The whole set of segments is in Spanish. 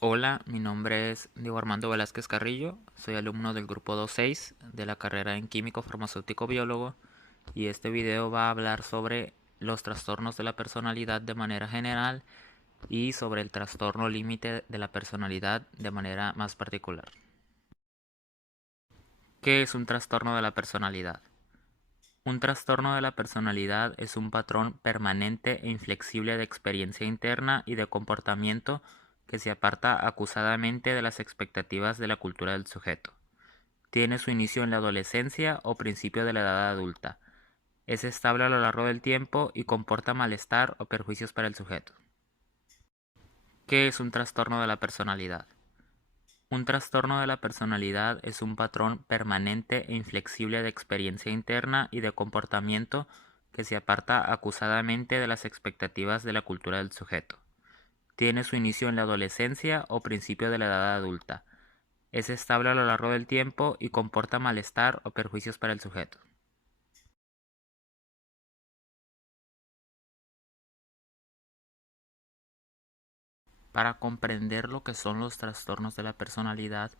Hola, mi nombre es Diego Armando Velázquez Carrillo, soy alumno del grupo 26 de la carrera en Químico Farmacéutico Biólogo y este video va a hablar sobre los trastornos de la personalidad de manera general y sobre el trastorno límite de la personalidad de manera más particular. ¿Qué es un trastorno de la personalidad? Un trastorno de la personalidad es un patrón permanente e inflexible de experiencia interna y de comportamiento que se aparta acusadamente de las expectativas de la cultura del sujeto. Tiene su inicio en la adolescencia o principio de la edad adulta. Es estable a lo largo del tiempo y comporta malestar o perjuicios para el sujeto. ¿Qué es un trastorno de la personalidad? Un trastorno de la personalidad es un patrón permanente e inflexible de experiencia interna y de comportamiento que se aparta acusadamente de las expectativas de la cultura del sujeto. Tiene su inicio en la adolescencia o principio de la edad adulta. Es estable a lo largo del tiempo y comporta malestar o perjuicios para el sujeto. Para comprender lo que son los trastornos de la personalidad,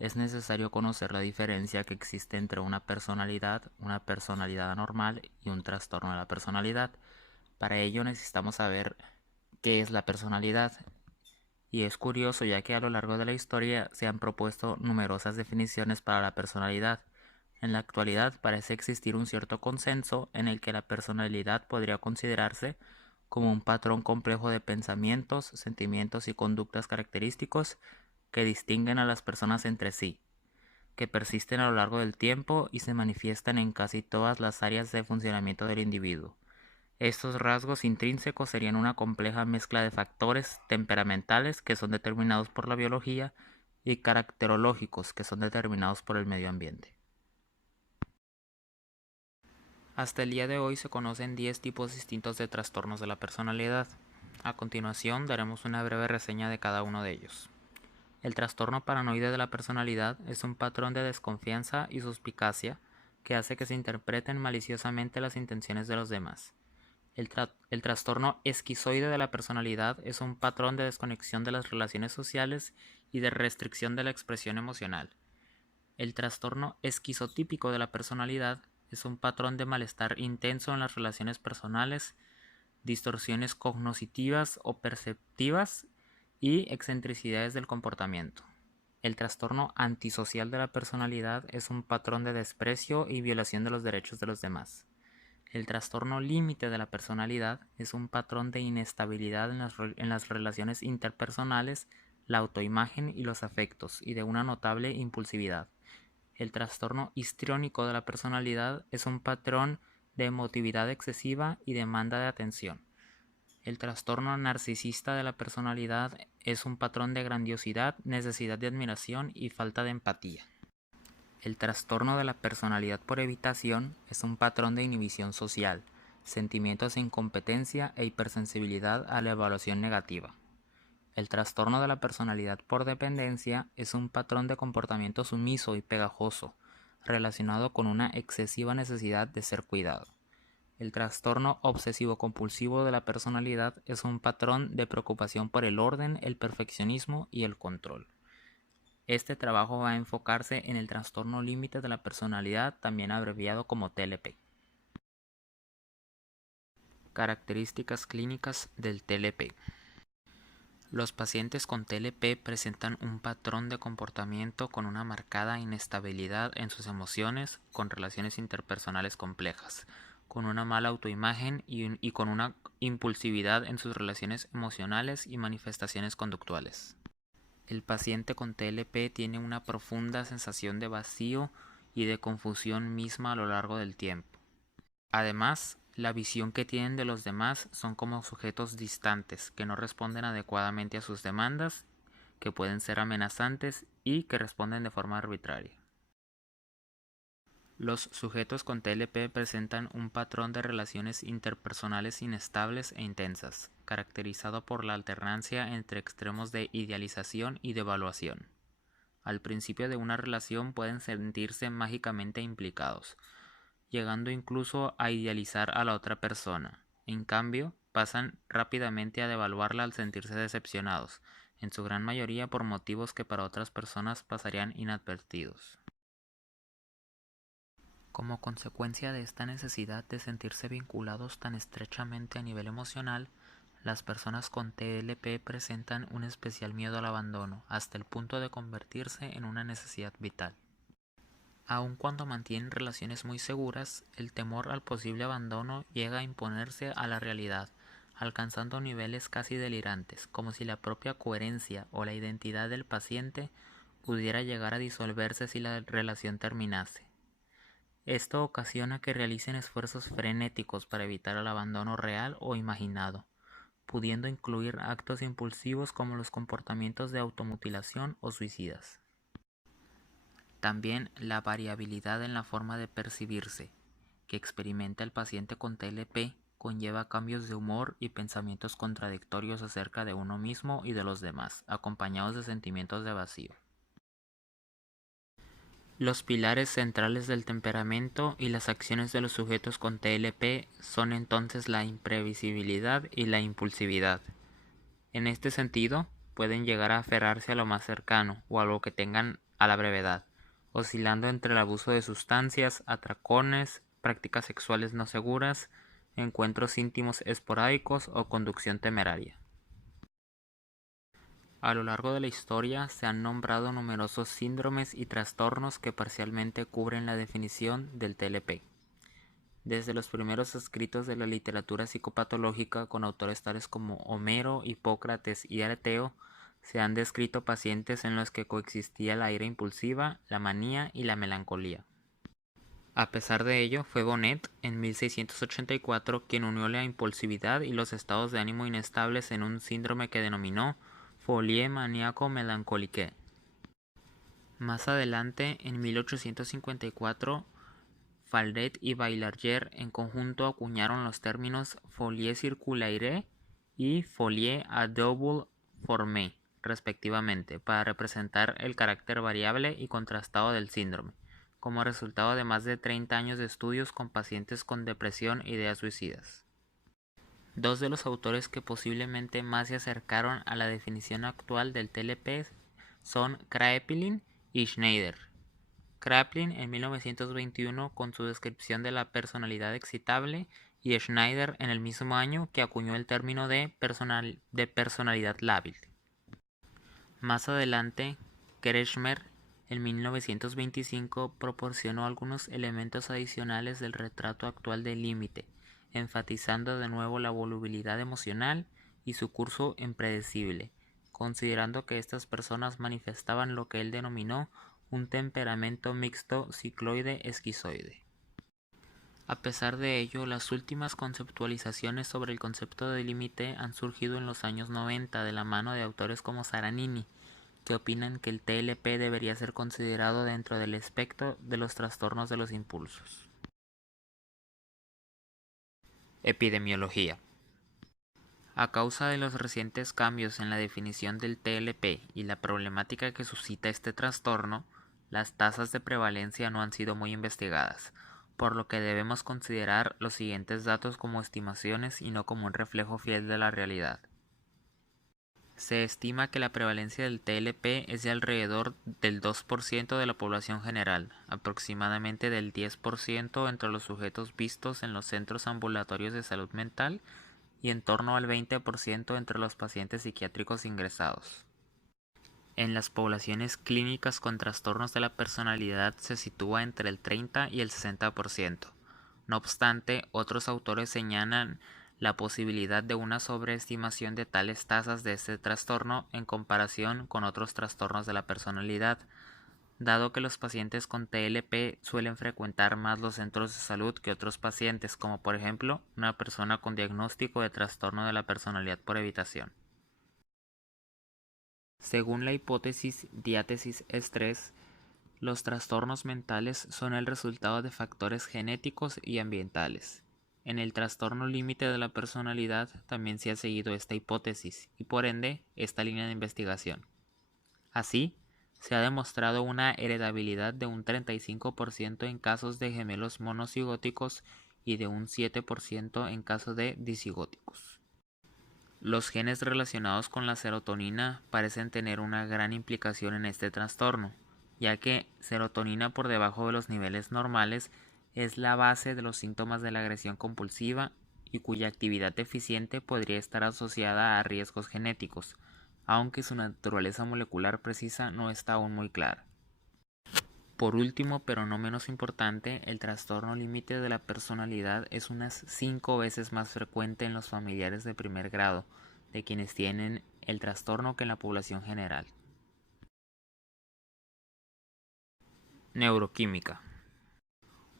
es necesario conocer la diferencia que existe entre una personalidad anormal y un trastorno de la personalidad. Para ello necesitamos saber qué es la personalidad. Y es curioso ya que a lo largo de la historia se han propuesto numerosas definiciones para la personalidad. En la actualidad parece existir un cierto consenso en el que la personalidad podría considerarse como un patrón complejo de pensamientos, sentimientos y conductas característicos que distinguen a las personas entre sí, que persisten a lo largo del tiempo y se manifiestan en casi todas las áreas de funcionamiento del individuo. Estos rasgos intrínsecos serían una compleja mezcla de factores temperamentales que son determinados por la biología y caracterológicos que son determinados por el medio ambiente. Hasta el día de hoy se conocen 10 tipos distintos de trastornos de la personalidad. A continuación daremos una breve reseña de cada uno de ellos. El trastorno paranoide de la personalidad es un patrón de desconfianza y suspicacia que hace que se interpreten maliciosamente las intenciones de los demás. El trastorno esquizoide de la personalidad es un patrón de desconexión de las relaciones sociales y de restricción de la expresión emocional. El trastorno esquizotípico de la personalidad es un patrón de malestar intenso en las relaciones personales, distorsiones cognitivas o perceptivas y excentricidades del comportamiento. El trastorno antisocial de la personalidad es un patrón de desprecio y violación de los derechos de los demás. El trastorno límite de la personalidad es un patrón de inestabilidad en las relaciones interpersonales, la autoimagen y los afectos, y de una notable impulsividad. El trastorno histriónico de la personalidad es un patrón de emotividad excesiva y demanda de atención. El trastorno narcisista de la personalidad es un patrón de grandiosidad, necesidad de admiración y falta de empatía. El trastorno de la personalidad por evitación es un patrón de inhibición social, sentimientos de incompetencia e hipersensibilidad a la evaluación negativa. El trastorno de la personalidad por dependencia es un patrón de comportamiento sumiso y pegajoso, relacionado con una excesiva necesidad de ser cuidado. El trastorno obsesivo-compulsivo de la personalidad es un patrón de preocupación por el orden, el perfeccionismo y el control. Este trabajo va a enfocarse en el trastorno límite de la personalidad, también abreviado como TLP. Características clínicas del TLP. Los pacientes con TLP presentan un patrón de comportamiento con una marcada inestabilidad en sus emociones, con relaciones interpersonales complejas, con una mala autoimagen y con una impulsividad en sus relaciones emocionales y manifestaciones conductuales. El paciente con TLP tiene una profunda sensación de vacío y de confusión misma a lo largo del tiempo. Además, la visión que tienen de los demás son como sujetos distantes que no responden adecuadamente a sus demandas, que pueden ser amenazantes y que responden de forma arbitraria. Los sujetos con TLP presentan un patrón de relaciones interpersonales inestables e intensas, caracterizado por la alternancia entre extremos de idealización y devaluación. Al principio de una relación pueden sentirse mágicamente implicados, llegando incluso a idealizar a la otra persona. En cambio, pasan rápidamente a devaluarla al sentirse decepcionados, en su gran mayoría por motivos que para otras personas pasarían inadvertidos. Como consecuencia de esta necesidad de sentirse vinculados tan estrechamente a nivel emocional, las personas con TLP presentan un especial miedo al abandono, hasta el punto de convertirse en una necesidad vital. Aun cuando mantienen relaciones muy seguras, el temor al posible abandono llega a imponerse a la realidad, alcanzando niveles casi delirantes, como si la propia coherencia o la identidad del paciente pudiera llegar a disolverse si la relación terminase. Esto ocasiona que realicen esfuerzos frenéticos para evitar el abandono real o imaginado, pudiendo incluir actos impulsivos como los comportamientos de automutilación o suicidas. También la variabilidad en la forma de percibirse que experimenta el paciente con TLP conlleva cambios de humor y pensamientos contradictorios acerca de uno mismo y de los demás, acompañados de sentimientos de vacío. Los pilares centrales del temperamento y las acciones de los sujetos con TLP son entonces la imprevisibilidad y la impulsividad. En este sentido, pueden llegar a aferrarse a lo más cercano o a lo que tengan a la brevedad, oscilando entre el abuso de sustancias, atracones, prácticas sexuales no seguras, encuentros íntimos esporádicos o conducción temeraria. A lo largo de la historia se han nombrado numerosos síndromes y trastornos que parcialmente cubren la definición del TLP. Desde los primeros escritos de la literatura psicopatológica con autores tales como Homero, Hipócrates y Areteo, se han descrito pacientes en los que coexistía la ira impulsiva, la manía y la melancolía. A pesar de ello, fue Bonnet, en 1684, quien unió la impulsividad y los estados de ánimo inestables en un síndrome que denominó folie maníaco-mélancolique. Más adelante, en 1854, Faldret y Baillarger en conjunto acuñaron los términos folie circulaire y folie à double forme, respectivamente, para representar el carácter variable y contrastado del síndrome, como resultado de más de 30 años de estudios con pacientes con depresión e ideas suicidas. Dos de los autores que posiblemente más se acercaron a la definición actual del TLP son Kraepelin y Schneider. Kraepelin en 1921 con su descripción de la personalidad excitable y Schneider en el mismo año que acuñó el término de personalidad lábil. Más adelante, Kretschmer en 1925 proporcionó algunos elementos adicionales del retrato actual del límite, enfatizando de nuevo la volubilidad emocional y su curso impredecible, considerando que estas personas manifestaban lo que él denominó un temperamento mixto cicloide-esquizoide. A pesar de ello, las últimas conceptualizaciones sobre el concepto de límite han surgido en los años 90 de la mano de autores como Saranini, que opinan que el TLP debería ser considerado dentro del espectro de los trastornos de los impulsos. Epidemiología. A causa de los recientes cambios en la definición del TLP y la problemática que suscita este trastorno, las tasas de prevalencia no han sido muy investigadas, por lo que debemos considerar los siguientes datos como estimaciones y no como un reflejo fiel de la realidad. Se estima que la prevalencia del TLP es de alrededor del 2% de la población general, aproximadamente del 10% entre los sujetos vistos en los centros ambulatorios de salud mental y en torno al 20% entre los pacientes psiquiátricos ingresados. En las poblaciones clínicas con trastornos de la personalidad se sitúa entre el 30 y el 60%. No obstante, otros autores señalan la posibilidad de una sobreestimación de tales tasas de este trastorno en comparación con otros trastornos de la personalidad, dado que los pacientes con TLP suelen frecuentar más los centros de salud que otros pacientes, como por ejemplo una persona con diagnóstico de trastorno de la personalidad por evitación. Según la hipótesis diátesis-estrés, los trastornos mentales son el resultado de factores genéticos y ambientales. En el trastorno límite de la personalidad también se ha seguido esta hipótesis y por ende esta línea de investigación. Así, se ha demostrado una heredabilidad de un 35% en casos de gemelos monocigóticos y de un 7% en casos de disigóticos. Los genes relacionados con la serotonina parecen tener una gran implicación en este trastorno, ya que serotonina por debajo de los niveles normales es la base de los síntomas de la agresión compulsiva y cuya actividad deficiente podría estar asociada a riesgos genéticos, aunque su naturaleza molecular precisa no está aún muy clara. Por último, pero no menos importante, el trastorno límite de la personalidad es unas 5 veces más frecuente en los familiares de primer grado de quienes tienen el trastorno que en la población general. Neuroquímica.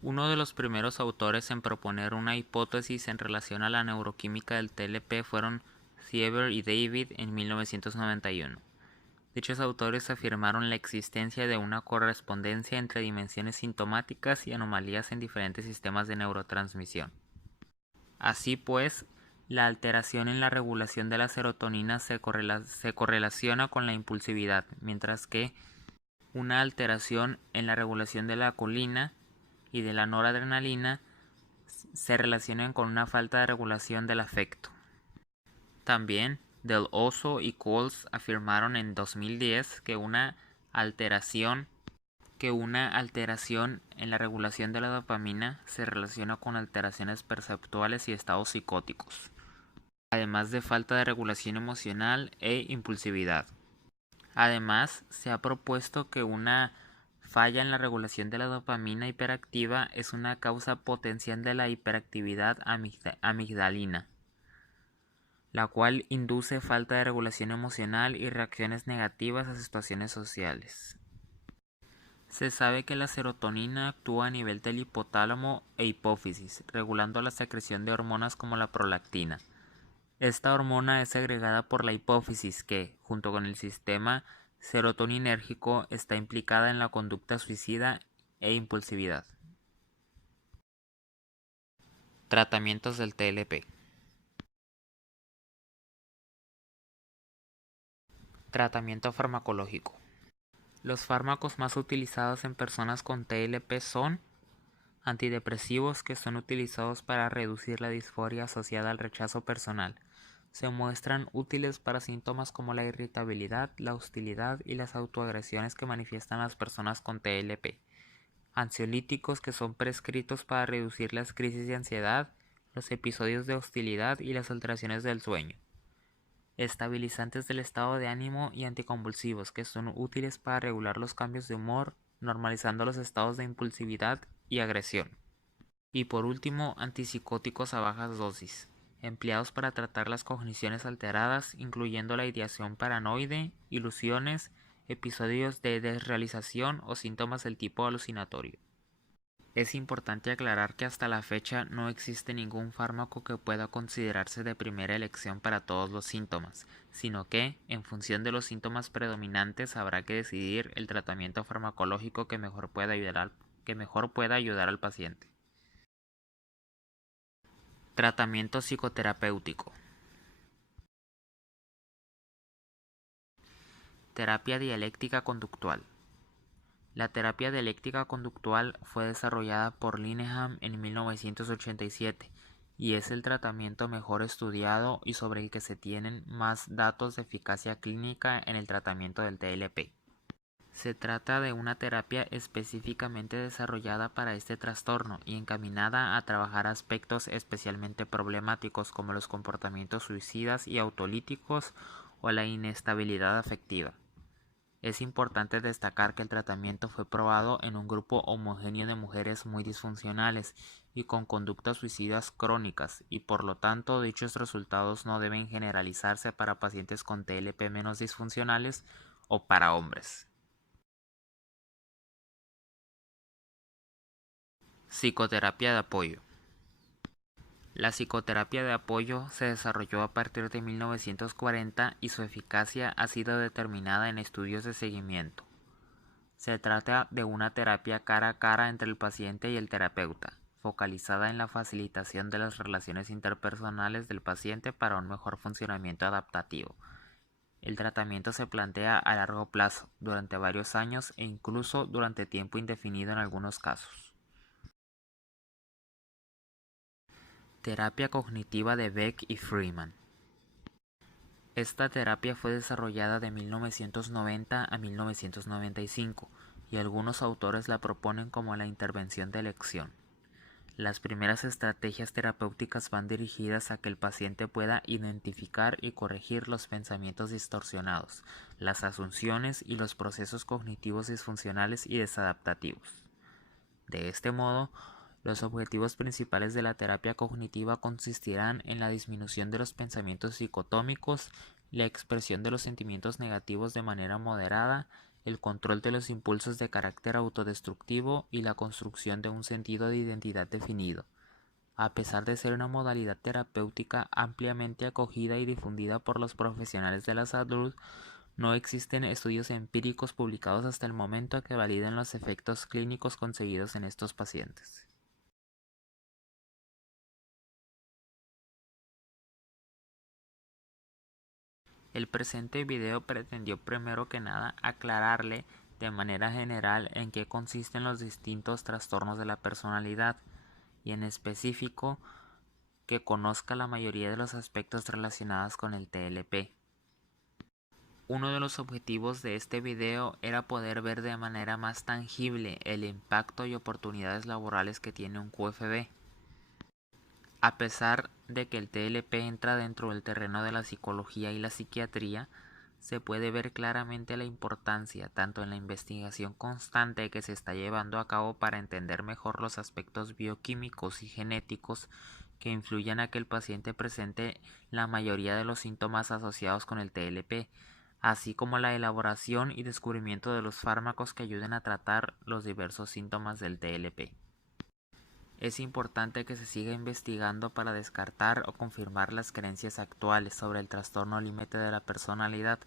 Uno de los primeros autores en proponer una hipótesis en relación a la neuroquímica del TLP fueron Sieber y David en 1991. Dichos autores afirmaron la existencia de una correspondencia entre dimensiones sintomáticas y anomalías en diferentes sistemas de neurotransmisión. Así pues, la alteración en la regulación de la serotonina se correlaciona con la impulsividad, mientras que una alteración en la regulación de la colina y de la noradrenalina se relacionan con una falta de regulación del afecto. También, Del Oso y Coles afirmaron en 2010 que una alteración en la regulación de la dopamina se relaciona con alteraciones perceptuales y estados psicóticos, además de falta de regulación emocional e impulsividad. Además, se ha propuesto que una falla en la regulación de la dopamina hiperactiva es una causa potencial de la hiperactividad amigdalina, la cual induce falta de regulación emocional y reacciones negativas a situaciones sociales. Se sabe que la serotonina actúa a nivel del hipotálamo e hipófisis, regulando la secreción de hormonas como la prolactina. Esta hormona es segregada por la hipófisis que, junto con el sistema serotoninérgico, está implicada en la conducta suicida e impulsividad. Tratamientos del TLP. Tratamiento farmacológico. Los fármacos más utilizados en personas con TLP son antidepresivos, que son utilizados para reducir la disforia asociada al rechazo personal. Se muestran útiles para síntomas como la irritabilidad, la hostilidad y las autoagresiones que manifiestan las personas con TLP. Ansiolíticos, que son prescritos para reducir las crisis de ansiedad, los episodios de hostilidad y las alteraciones del sueño. Estabilizantes del estado de ánimo y anticonvulsivos, que son útiles para regular los cambios de humor, normalizando los estados de impulsividad y agresión. Y por último, antipsicóticos a bajas dosis, empleados para tratar las cogniciones alteradas, incluyendo la ideación paranoide, ilusiones, episodios de desrealización o síntomas del tipo alucinatorio. Es importante aclarar que hasta la fecha no existe ningún fármaco que pueda considerarse de primera elección para todos los síntomas, sino que, en función de los síntomas predominantes, habrá que decidir el tratamiento farmacológico que mejor pueda ayudar al paciente. Tratamiento psicoterapéutico. Terapia dialéctica conductual. La terapia dialéctica conductual fue desarrollada por Linehan en 1987 y es el tratamiento mejor estudiado y sobre el que se tienen más datos de eficacia clínica en el tratamiento del TLP. Se trata de una terapia específicamente desarrollada para este trastorno y encaminada a trabajar aspectos especialmente problemáticos como los comportamientos suicidas y autolíticos o la inestabilidad afectiva. Es importante destacar que el tratamiento fue probado en un grupo homogéneo de mujeres muy disfuncionales y con conductas suicidas crónicas, y por lo tanto dichos resultados no deben generalizarse para pacientes con TLP menos disfuncionales o para hombres. Psicoterapia de apoyo. La psicoterapia de apoyo se desarrolló a partir de 1940 y su eficacia ha sido determinada en estudios de seguimiento. Se trata de una terapia cara a cara entre el paciente y el terapeuta, focalizada en la facilitación de las relaciones interpersonales del paciente para un mejor funcionamiento adaptativo. El tratamiento se plantea a largo plazo, durante varios años e incluso durante tiempo indefinido en algunos casos. Terapia cognitiva de Beck y Freeman. Esta terapia fue desarrollada de 1990 a 1995 y algunos autores la proponen como la intervención de elección. Las primeras estrategias terapéuticas van dirigidas a que el paciente pueda identificar y corregir los pensamientos distorsionados, las asunciones y los procesos cognitivos disfuncionales y desadaptativos. De este modo, los objetivos principales de la terapia cognitiva consistirán en la disminución de los pensamientos dicotómicos, la expresión de los sentimientos negativos de manera moderada, el control de los impulsos de carácter autodestructivo y la construcción de un sentido de identidad definido. A pesar de ser una modalidad terapéutica ampliamente acogida y difundida por los profesionales de la salud, no existen estudios empíricos publicados hasta el momento que validen los efectos clínicos conseguidos en estos pacientes. El presente video pretendió primero que nada aclararle de manera general en qué consisten los distintos trastornos de la personalidad y en específico que conozca la mayoría de los aspectos relacionados con el TLP. Uno de los objetivos de este video era poder ver de manera más tangible el impacto y oportunidades laborales que tiene un QFB. A pesar de que el TLP entra dentro del terreno de la psicología y la psiquiatría, se puede ver claramente la importancia tanto en la investigación constante que se está llevando a cabo para entender mejor los aspectos bioquímicos y genéticos que influyen a que el paciente presente la mayoría de los síntomas asociados con el TLP, así como la elaboración y descubrimiento de los fármacos que ayuden a tratar los diversos síntomas del TLP. Es importante que se siga investigando para descartar o confirmar las creencias actuales sobre el trastorno límite de la personalidad,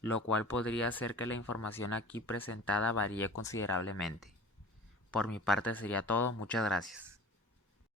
lo cual podría hacer que la información aquí presentada varíe considerablemente. Por mi parte sería todo, muchas gracias.